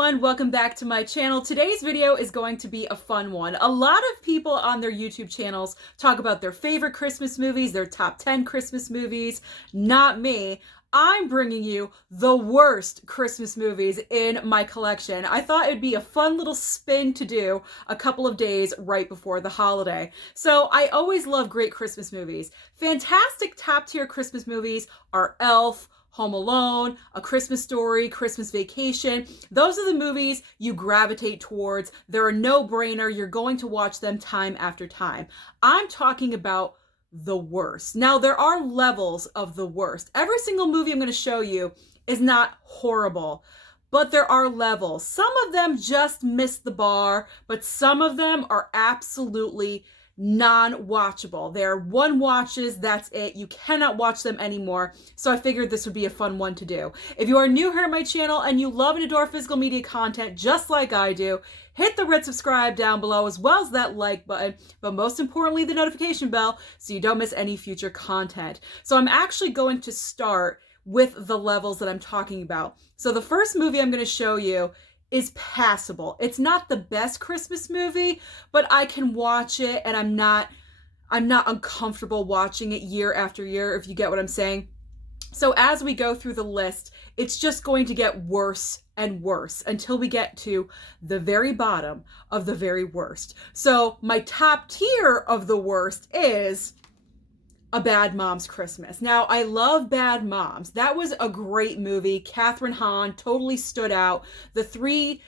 everyone, welcome back to my channel. Today's video is going to be a fun one. A lot of people on their YouTube channels talk about their favorite Christmas movies, their top 10 Christmas movies. Not me. I'm bringing you the worst Christmas movies in my collection. I thought it'd be a fun little spin to do a couple of days right before the holiday. So I always love great Christmas movies. Fantastic top tier Christmas movies are Elf, Home Alone, A Christmas Story, Christmas Vacation. Those are the movies you gravitate towards. They're a no-brainer. You're going to watch them time after time. I'm talking about the worst. Now, there are levels of the worst. Every single movie I'm going to show you is not horrible, but there are levels. Some of them just miss the bar, but some of them are absolutely non-watchable. They're one watches, that's it. You cannot watch them anymore. So I figured this would be a fun one to do. If you are new here at my channel and you love and adore physical media content just like I do, hit the red subscribe down below as well as that like button, but most importantly the notification bell so you don't miss any future content. So I'm actually going to start with the levels that I'm talking about. So the first movie I'm going to show you is passable. It's not the best Christmas movie, but I can watch it and I'm not uncomfortable watching it year after year, if you get what I'm saying. So as we go through the list, it's just going to get worse and worse until we get to the very bottom of the very worst. So my top tier of the worst is A Bad Mom's Christmas. Now, I love Bad Moms. That was a great movie. Catherine Hahn totally stood out. The three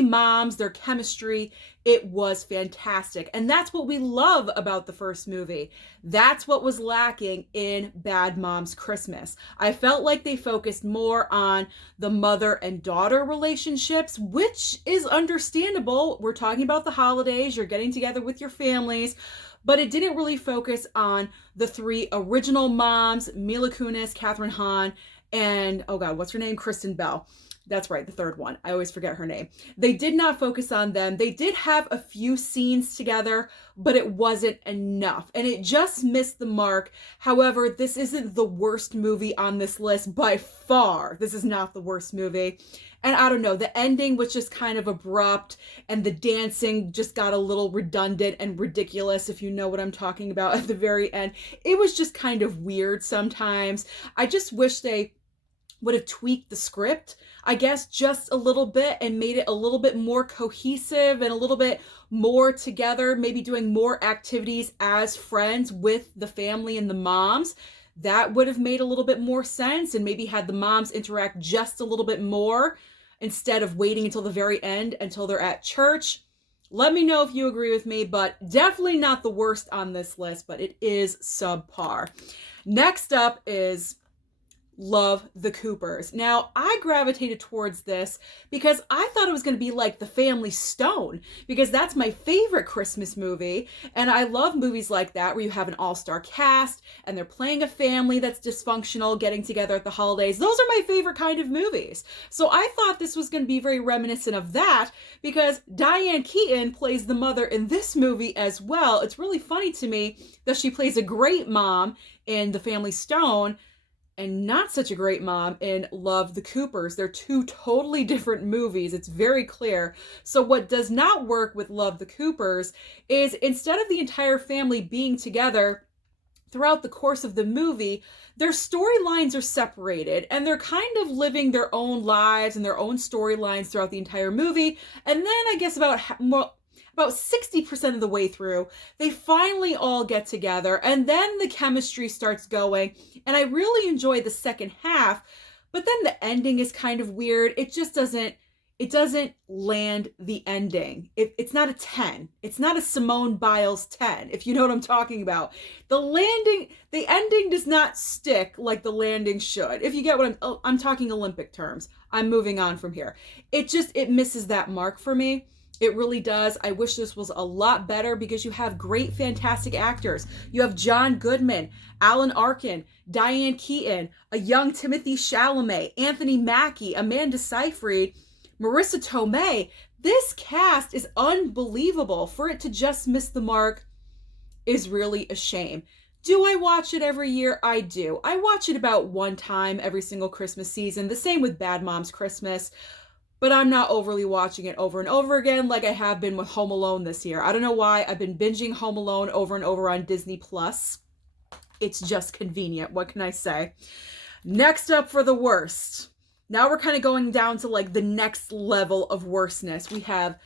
moms, their chemistry, it was fantastic. And that's what we love about the first movie. That's what was lacking in Bad Moms Christmas. I felt like they focused more on the mother and daughter relationships, which is understandable. We're talking about the holidays. You're getting together with your families. But it didn't really focus on the three original moms, Mila Kunis, Catherine Hahn, and, oh God, what's her name? Kristen Bell. That's right, the third one. I always forget her name. They did not focus on them. They did have a few scenes together, but it wasn't enough. And it just missed the mark. However, this isn't the worst movie on this list by far. This is not the worst movie. And I don't know, the ending was just kind of abrupt and the dancing just got a little redundant and ridiculous, if you know what I'm talking about at the very end. It was just kind of weird sometimes. I just wish they would have tweaked the script, I guess, just a little bit and made it a little bit more cohesive and a little bit more together, maybe doing more activities as friends with the family and the moms. That would have made a little bit more sense and maybe had the moms interact just a little bit more instead of waiting until the very end until they're at church. Let me know if you agree with me, but definitely not the worst on this list, but it is subpar. Next up is Love the Coopers. Now, I gravitated towards this because I thought it was going to be like The Family Stone, because that's my favorite Christmas movie, and I love movies like that where you have an all-star cast and they're playing a family that's dysfunctional getting together at the holidays. Those are my favorite kind of movies. So I thought this was going to be very reminiscent of that because Diane Keaton plays the mother in this movie as well. It's really funny to me that she plays a great mom in The Family Stone and not such a great mom in Love the Coopers. They're two totally different movies. It's very clear. So what does not work with Love the Coopers is instead of the entire family being together throughout the course of the movie, their storylines are separated and they're kind of living their own lives and their own storylines throughout the entire movie. And then I guess about 60% of the way through, they finally all get together and then the chemistry starts going. And I really enjoy the second half, but then the ending is kind of weird. It just doesn't land the ending. It's not a 10. It's not a Simone Biles 10, if you know what I'm talking about. The ending does not stick like the landing should. If you get what I'm talking Olympic terms. I'm moving on from here. It misses that mark for me. It really does. I wish this was a lot better because you have great, fantastic actors. You have John Goodman, Alan Arkin, Diane Keaton, a young Timothée Chalamet, Anthony Mackie, Amanda Seyfried, Marissa Tomei. This cast is unbelievable. For it to just miss the mark is really a shame. Do I watch it every year? I do. I watch it about one time every single Christmas season. The same with Bad Moms Christmas. but I'm not overly watching it over and over again like I have been with Home Alone this year. I don't know why. I've been binging Home Alone over and over on Disney Plus. It's just convenient. What can I say? Next up for the worst. Now we're kind of going down to like the next level of worstness. We have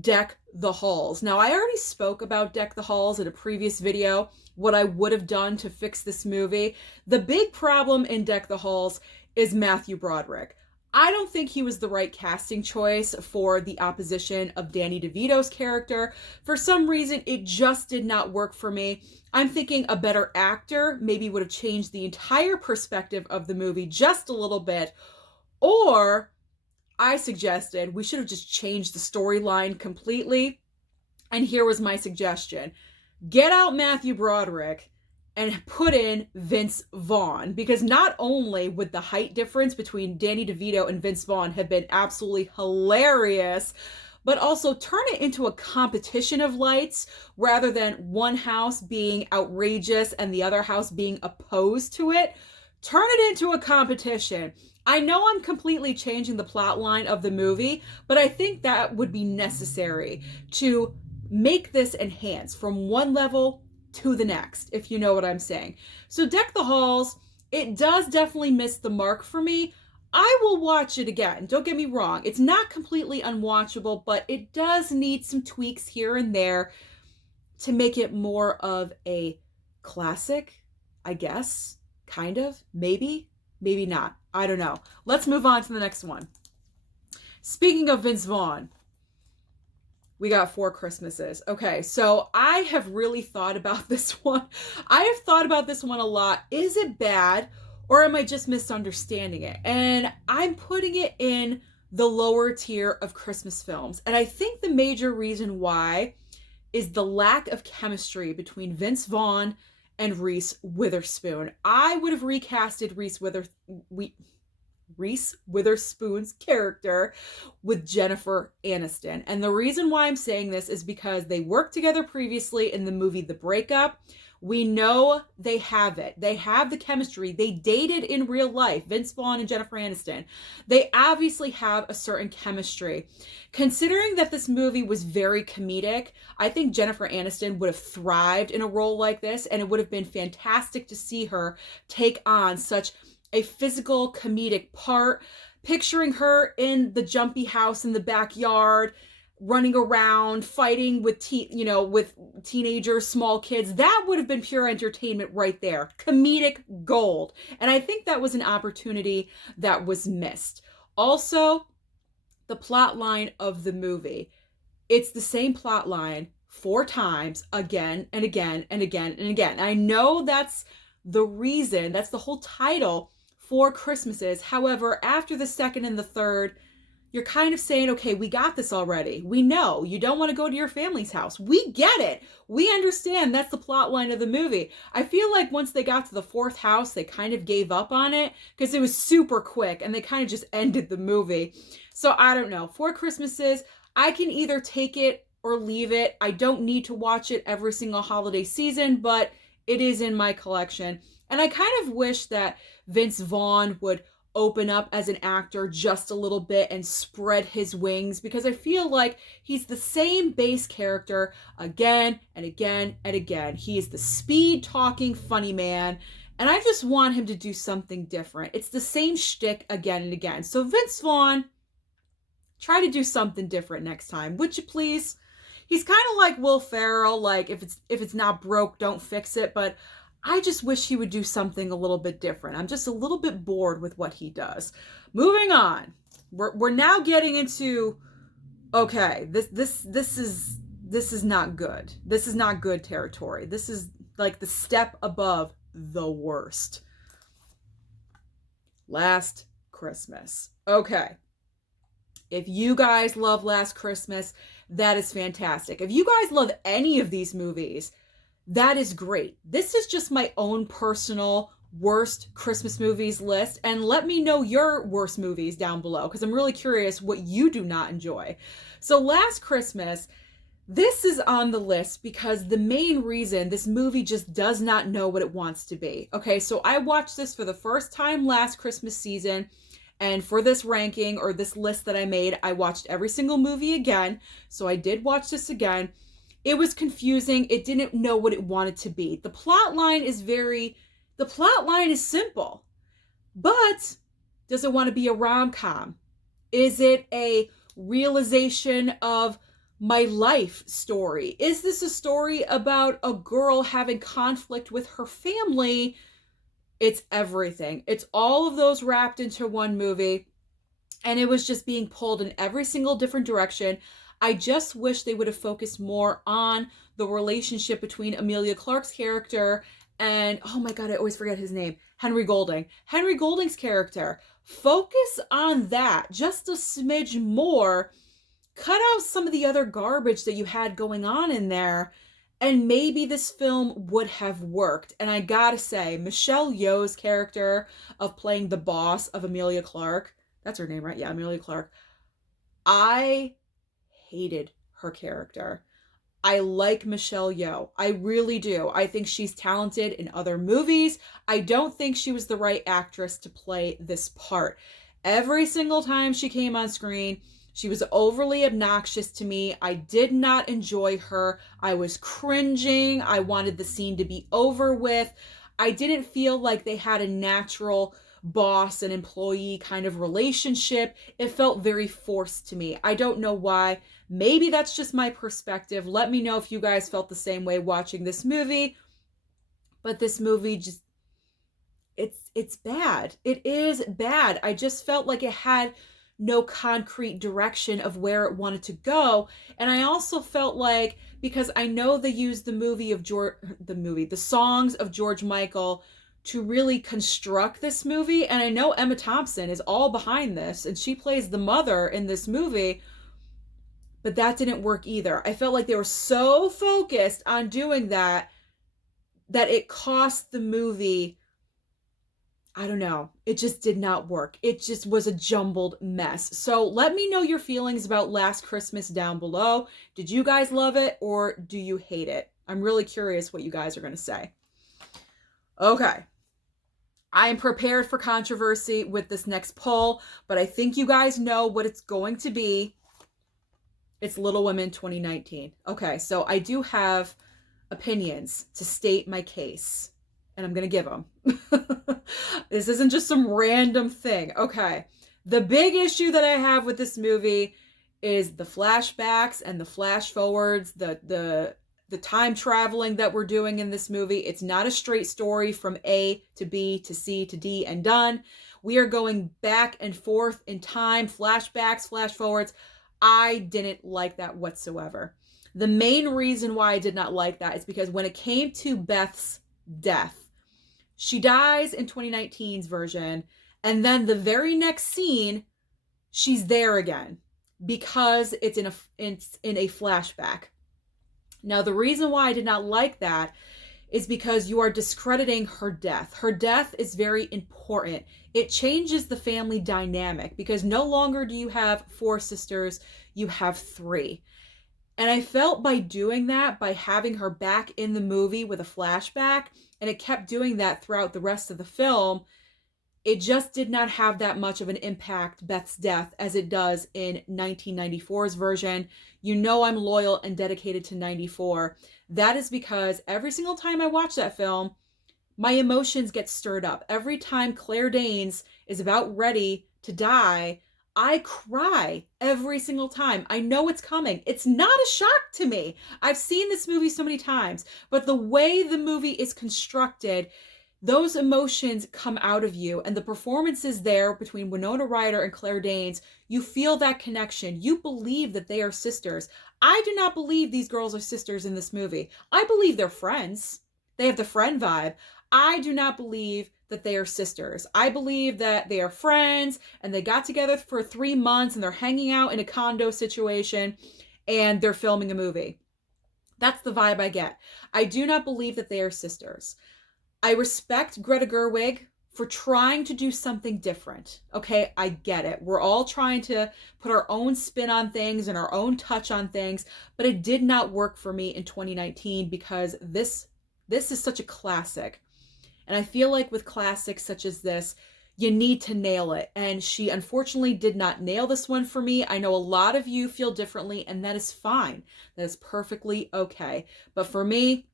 Deck the Halls. Now, I already spoke about Deck the Halls in a previous video, what I would have done to fix this movie. The big problem in Deck the Halls is Matthew Broderick. I don't think he was the right casting choice for the opposition of Danny DeVito's character. For some reason, it just did not work for me. I'm thinking a better actor maybe would have changed the entire perspective of the movie just a little bit. Or I suggested we should have just changed the storyline completely. And here was my suggestion. Get out Matthew Broderick and put in Vince Vaughn, because not only would the height difference between Danny DeVito and Vince Vaughn have been absolutely hilarious, but also turn it into a competition of lights rather than one house being outrageous and the other house being opposed to it. Turn it into a competition. I know I'm completely changing the plot line of the movie, but I think that would be necessary to make this enhance from one level to the next, if you know what I'm saying. So Deck the Halls, it does definitely miss the mark for me. I will watch it again. Don't get me wrong. It's not completely unwatchable, but it does need some tweaks here and there to make it more of a classic, I guess. Kind of. Maybe. Maybe not. I don't know. Let's move on to the next one. Speaking of Vince Vaughn, we got 4 Christmases. Okay, so I have really thought about this one. I have thought about this one a lot. Is it bad, or am I just misunderstanding it? And I'm putting it in the lower tier of Christmas films. And I think the major reason why is the lack of chemistry between Vince Vaughn and Reese Witherspoon. I would have recasted Reese Witherspoon's character with Jennifer Aniston. And the reason why I'm saying this is because they worked together previously in the movie The Breakup. We know they have it. They have the chemistry. They dated in real life, Vince Vaughn and Jennifer Aniston. They obviously have a certain chemistry. Considering that this movie was very comedic, I think Jennifer Aniston would have thrived in a role like this, and it would have been fantastic to see her take on such a physical comedic part. Picturing her in the jumpy house in the backyard, running around, fighting with with teenagers, small kids. That would have been pure entertainment right there. Comedic gold. And I think that was an opportunity that was missed. Also, the plot line of the movie. It's the same plot line 4 times, again and again and again and again. I know that's the reason, that's the whole title, 4 Christmases. However, after the second and the third, you're kind of saying, okay, we got this already. We know you don't want to go to your family's house. We get it. We understand that's the plot line of the movie. I feel like once they got to the 4th house, they kind of gave up on it because it was super quick and they kind of just ended the movie. So I don't know. 4 Christmases, I can either take it or leave it. I don't need to watch it every single holiday season, but it is in my collection. And I kind of wish that Vince Vaughn would open up as an actor just a little bit and spread his wings, because I feel like he's the same base character again and again and again. He is the speed talking funny man, and I just want him to do something different. It's the same shtick again and again. So Vince Vaughn, try to do something different next time, would you please? He's kind of like Will Ferrell, like if it's not broke, don't fix it, but I just wish he would do something a little bit different. I'm just a little bit bored with what he does. Moving on. We're now getting into, okay, this is not good. This is not good territory. This is like the step above the worst. Last Christmas. Okay. If you guys love Last Christmas, that is fantastic. If you guys love any of these movies, that is great. This is just my own personal worst Christmas movies list. And let me know your worst movies down below, because I'm really curious what you do not enjoy. So Last Christmas, this is on the list because the main reason this movie just does not know what it wants to be. Okay, so I watched this for the first time last Christmas season, And for this ranking or this list that I made, I watched every single movie again. So I did watch this again. It was confusing. It didn't know what it wanted to be. The plot line is simple. But does it want to be a rom-com? Is it a realization of my life story? Is this a story about a girl having conflict with her family? It's everything. It's all of those wrapped into one movie. And it was just being pulled in every single different direction. I just wish they would have focused more on the relationship between Emilia Clarke's character and, oh my God, I always forget his name, Henry Golding. Henry Golding's character. Focus on that just a smidge more. Cut out some of the other garbage that you had going on in there, and maybe this film would have worked. And I gotta say, Michelle Yeoh's character of playing the boss of Emilia Clarke, that's her name, right? Yeah, Emilia Clarke. I hated her character. I like Michelle Yeoh. I really do. I think she's talented in other movies. I don't think she was the right actress to play this part. Every single time she came on screen, she was overly obnoxious to me. I did not enjoy her. I was cringing. I wanted the scene to be over with. I didn't feel like they had a natural boss and employee kind of relationship. It felt very forced to me. I don't know why. Maybe that's just my perspective. Let me know if you guys felt the same way watching this movie. But this movie just, it's bad. It is bad. I just felt like it had no concrete direction of where it wanted to go. And I also felt like, because I know they used the songs of George Michael to really construct this movie. And I know Emma Thompson is all behind this, and she plays the mother in this movie, but that didn't work either. I felt like they were so focused on doing that it cost the movie, I don't know, it just did not work. It just was a jumbled mess. So let me know your feelings about Last Christmas down below. Did you guys love it, or do you hate it? I'm really curious what you guys are going to say. Okay. I am prepared for controversy with this next poll, but I think you guys know what it's going to be. It's Little Women 2019. Okay, so I do have opinions to state my case, and I'm going to give them. This isn't just some random thing. Okay, the big issue that I have with this movie is the flashbacks and the flash forwards, the time traveling that we're doing in this movie. It's not a straight story from A to B to C to D and done. We are going back and forth in time, flashbacks, flash forwards. I didn't like that whatsoever. The main reason why I did not like that is because when it came to Beth's death, she dies in 2019's version, and then the very next scene, she's there again because it's in a flashback. Now, the reason why I did not like that is because you are discrediting her death. Her death is very important. It changes the family dynamic because no longer do you have 4 sisters, you have 3. And I felt by doing that, by having her back in the movie with a flashback, and it kept doing that throughout the rest of the film, it just did not have that much of an impact, Beth's death, as it does in 1994's version. You know I'm loyal and dedicated to 94. That is because every single time I watch that film, my emotions get stirred up. Every time Claire Danes is about ready to die, I cry every single time. I know it's coming. It's not a shock to me. I've seen this movie so many times, but the way the movie is constructed, those emotions come out of you, and the performances there between Winona Ryder and Claire Danes, you feel that connection. You believe that they are sisters. I do not believe these girls are sisters in this movie. I believe they're friends. They have the friend vibe. I do not believe that they are sisters. I believe that they are friends and they got together for 3 months and they're hanging out in a condo situation and they're filming a movie. That's the vibe I get. I do not believe that they are sisters. I respect Greta Gerwig for trying to do something different. Okay, I get it. We're all trying to put our own spin on things and our own touch on things, but it did not work for me in 2019 because this is such a classic. And I feel like with classics such as this, you need to nail it. And she unfortunately did not nail this one for me. I know a lot of you feel differently, and that is fine. That is perfectly okay. But for me,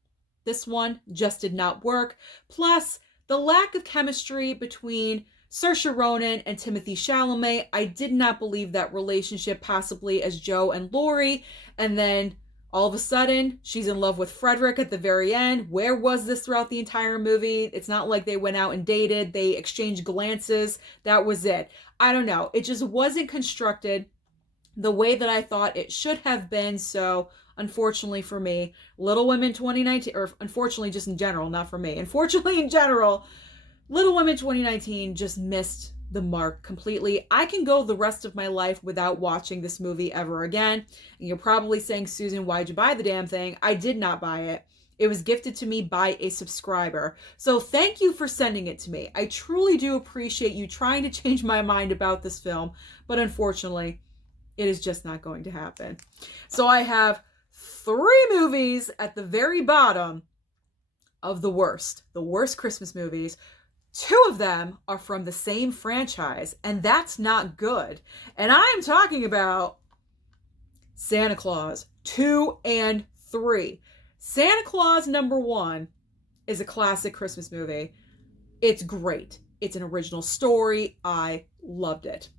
this one just did not work. Plus, the lack of chemistry between Saoirse Ronan and Timothée Chalamet. I did not believe that relationship, possibly as Joe and Laurie. And then all of a sudden, she's in love with Frederick at the very end. Where was this throughout the entire movie? It's not like they went out and dated. They exchanged glances. That was it. I don't know. It just wasn't constructed the way that I thought it should have been. So unfortunately for me, Little Women 2019, or unfortunately just in general, not for me, unfortunately in general, Little Women 2019 just missed the mark completely. I can go the rest of my life without watching this movie ever again. And you're probably saying, Susan, why'd you buy the damn thing? I did not buy it. It was gifted to me by a subscriber. So thank you for sending it to me. I truly do appreciate you trying to change my mind about this film, but unfortunately, it is just not going to happen. So I have 3 movies at the very bottom of the worst Christmas movies. 2 of them are from the same franchise, and that's not good. And I'm talking about Santa Claus 2 and 3. Santa Claus number 1 is a classic Christmas movie. It's great. It's an original story. I loved it.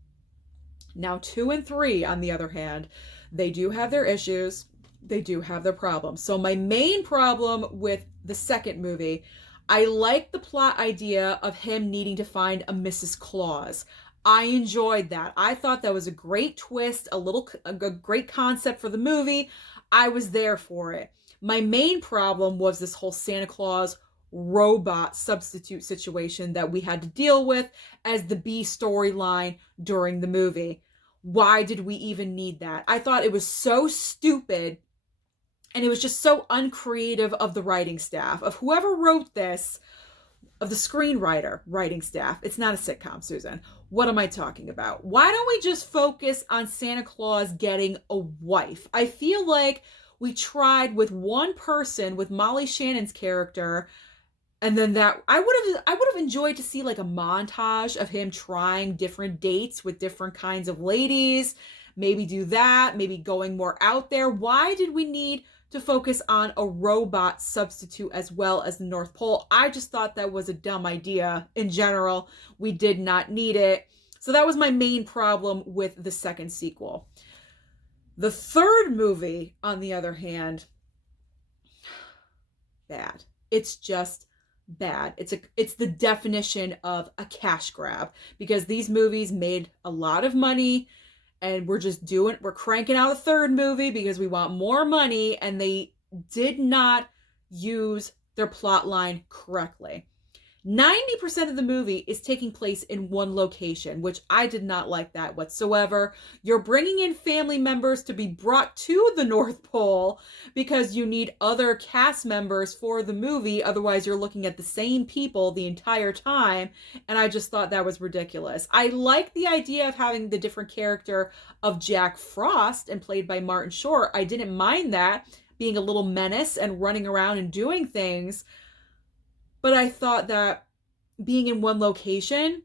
Now 2 and 3, on the other hand, they do have their issues. They do have their problems. So my main problem with the second movie, I like the plot idea of him needing to find a Mrs. Claus. I enjoyed that. I thought that was a great twist, a great concept for the movie. I was there for it. My main problem was this whole Santa Claus robot substitute situation that we had to deal with as the B storyline during the movie. Why did we even need that? I thought it was so stupid, and it was just so uncreative of the writing staff, of whoever wrote this, of the screenwriter writing staff. It's not a sitcom, Susan. What am I talking about? Why don't we just focus on Santa Claus getting a wife? I feel like we tried with one person, with Molly Shannon's character, and then that I would have enjoyed to see like a montage of him trying different dates with different kinds of ladies. Maybe do that, maybe going more out there. Why did we need to focus on a robot substitute as well as the North Pole? I just thought that was a dumb idea in general. We did not need it. So that was my main problem with the second sequel. The third movie, on the other hand, bad. It's just bad. It's the definition of a cash grab, because these movies made a lot of money, and we're cranking out a third movie because we want more money, and they did not use their plot line correctly. 90% of the movie is taking place in one location, which I did not like that whatsoever. You're bringing in family members to be brought to the North Pole because you need other cast members for the movie. Otherwise, you're looking at the same people the entire time. And I just thought that was ridiculous. I like the idea of having the different character of Jack Frost and played by Martin Short. I didn't mind that, being a little menace and running around and doing things. But I thought that being in one location,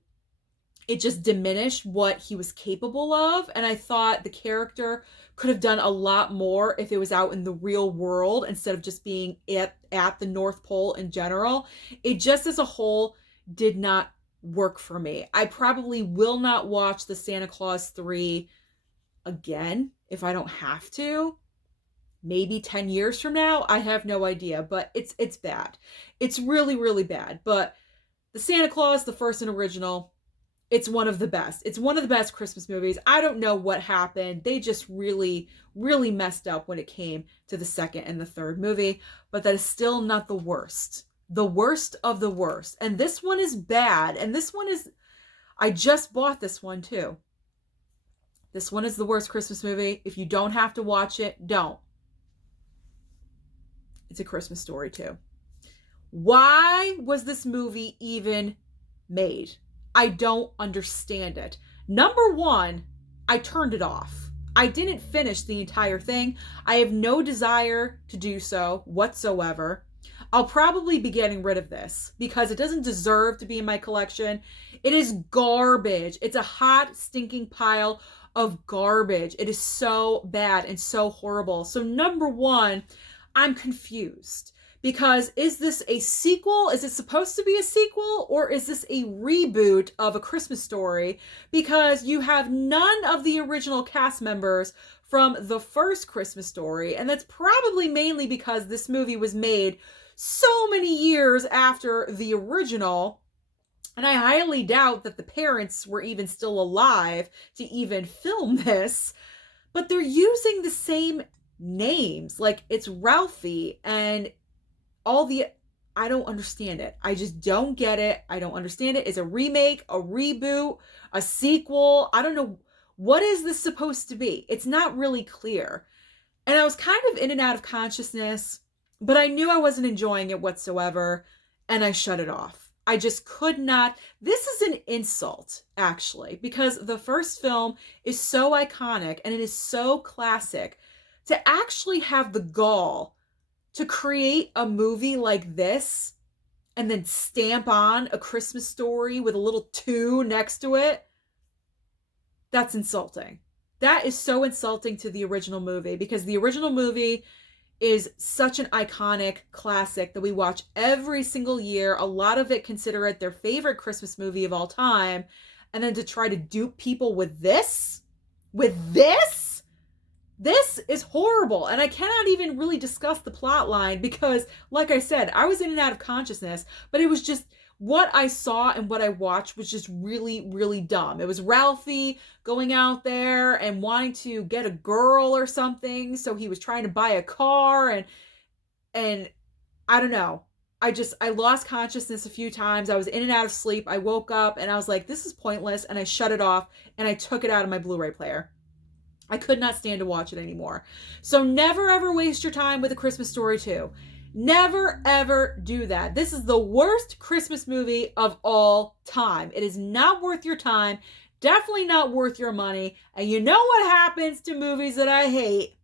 it just diminished what he was capable of. And I thought the character could have done a lot more if it was out in the real world instead of just being at the North Pole in general. It just as a whole did not work for me. I probably will not watch the Santa Claus 3 again if I don't have to. Maybe 10 years from now, I have no idea, but it's bad. It's really, really bad. But the Santa Claus, the first and original, it's one of the best. It's one of the best Christmas movies. I don't know what happened. They just really, really messed up when it came to the second and the third movie, but that is still not the worst. The worst of the worst. And this one is bad. And this one is, I just bought this one too. This one is the worst Christmas movie. If you don't have to watch it, don't. It's A Christmas Story too. Why was this movie even made? I don't understand it. Number one, I turned it off. I didn't finish the entire thing. I have no desire to do so whatsoever. I'll probably be getting rid of this because it doesn't deserve to be in my collection. It is garbage. It's a hot, stinking pile of garbage. It is so bad and so horrible. So number one, I'm confused because is this a sequel? Is it supposed to be a sequel, or is this a reboot of A Christmas Story? Because you have none of the original cast members from the first Christmas Story, and that's probably mainly because this movie was made so many years after the original, and I highly doubt that the parents were even still alive to even film this, but they're using the same names. Like, it's Ralphie and all the, I don't understand it. I just don't get it. I don't understand it. Is a remake, a reboot, a sequel? I don't know. What is this supposed to be? It's not really clear. And I was kind of in and out of consciousness, but I knew I wasn't enjoying it whatsoever, and I shut it off. I just could not. This is an insult, actually, because the first film is so iconic and it is so classic. To actually have the gall to create a movie like this and then stamp on A Christmas Story with a little 2 next to it, that's insulting. That is so insulting to the original movie, because the original movie is such an iconic classic that we watch every single year. A lot of it consider it their favorite Christmas movie of all time. And then to try to dupe people with this? This is horrible, and I cannot even really discuss the plot line because, like I said, I was in and out of consciousness, but it was just what I saw and what I watched was just really, really dumb. It was Ralphie going out there and wanting to get a girl or something, so he was trying to buy a car, and I don't know. I lost consciousness a few times. I was in and out of sleep. I woke up, and I was like, this is pointless, and I shut it off, and I took it out of my Blu-ray player. I could not stand to watch it anymore. So never ever waste your time with A Christmas Story 2. Never ever do that. This is the worst Christmas movie of all time. It is not worth your time. Definitely not worth your money. And you know what happens to movies that I hate?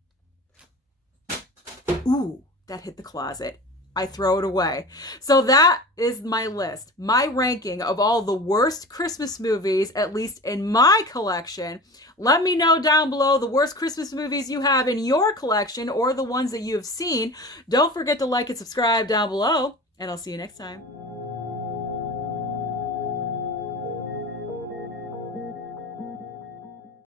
Ooh, that hit the closet. I throw it away. So that is my list. My ranking of all the worst Christmas movies, at least in my collection. Let me know down below the worst Christmas movies you have in your collection or the ones that you have seen. Don't forget to like and subscribe down below, and I'll see you next time.